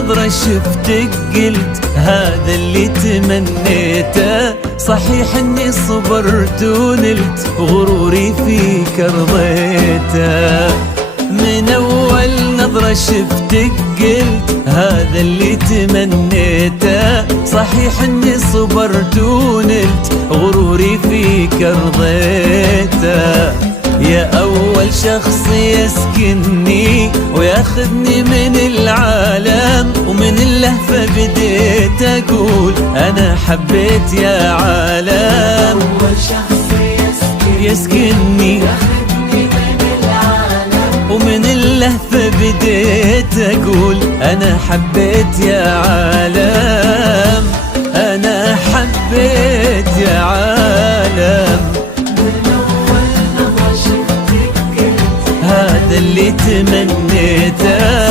نظرة شفتك قلت هذا اللي تمنيته. صحيح اني صبرت ونلت غروري فيك رضيته. من اول نظرة شفتك قلت هذا اللي تمنيته. صحيح اني صبرت ونلت غروري فيك رضيته. يا أول شخص يسكنني وياخذني من العالم، ومن اللهفة بديت أقول أنا حبيت يا عالم. أول شخص يسكنني ياخذني من العالم، ومن اللهفة بديت أقول أنا حبيت يا عالم. أنا حبيت يا عالم. هذا اللي تمنيته.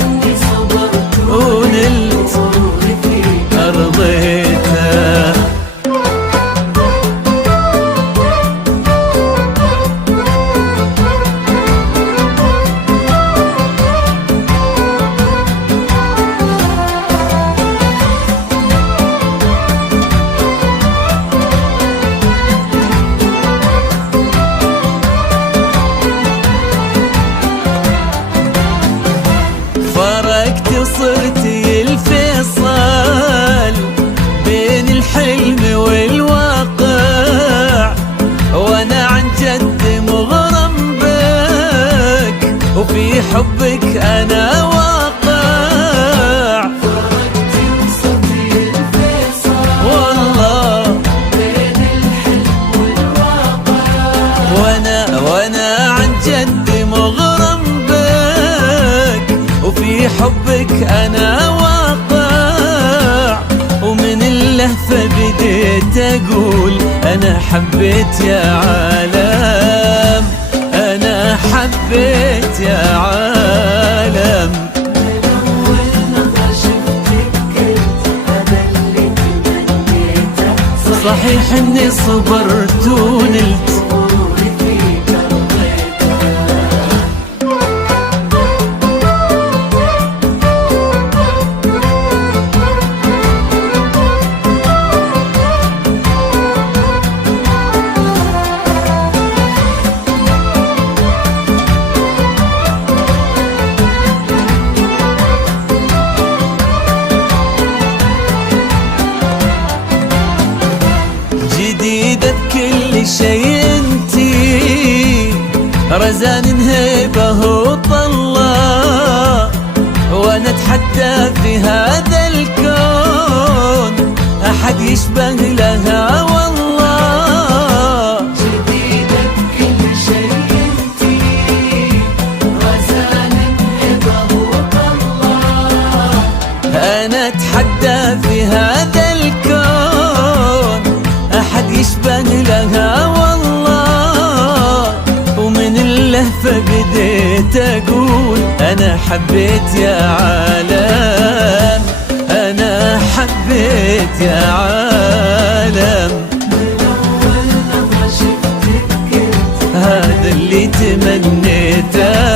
إني صبرت ونلت غروري فيك رضيته. صرت الفيصل بين الحلم والواقع، وانا عن جد مغرم بك وفي حبك انا واقع. فرقت وصرت الفيصل والله بين الحلم والواقع، وانا عن جد مغرم بك وفي حبك أنا واقع. ومن اللهفة بديت أقول أنا حبيت يا عالم. أنا حبيت يا عالم. من أول نظرة شفتك قلت هذا اللي تمنيته. صحيح إني صبرت ونلت غروري فيك رضيته. جديدة بكل شيء انتي، رزان هيبة وطلة، وانا اتحدى في هذا الكون احد يشبه لها والله. جديدة بكل شيء انتي، رزان هبة وطلة، انا اتحدى في هذا الكون احد يشبه لها والله. ومن اللهفة بديت اقول انا حبيت يا عالم. انا حبيت يا عالم. من أول نظرة شفتك قلت هذا اللي تمنيته.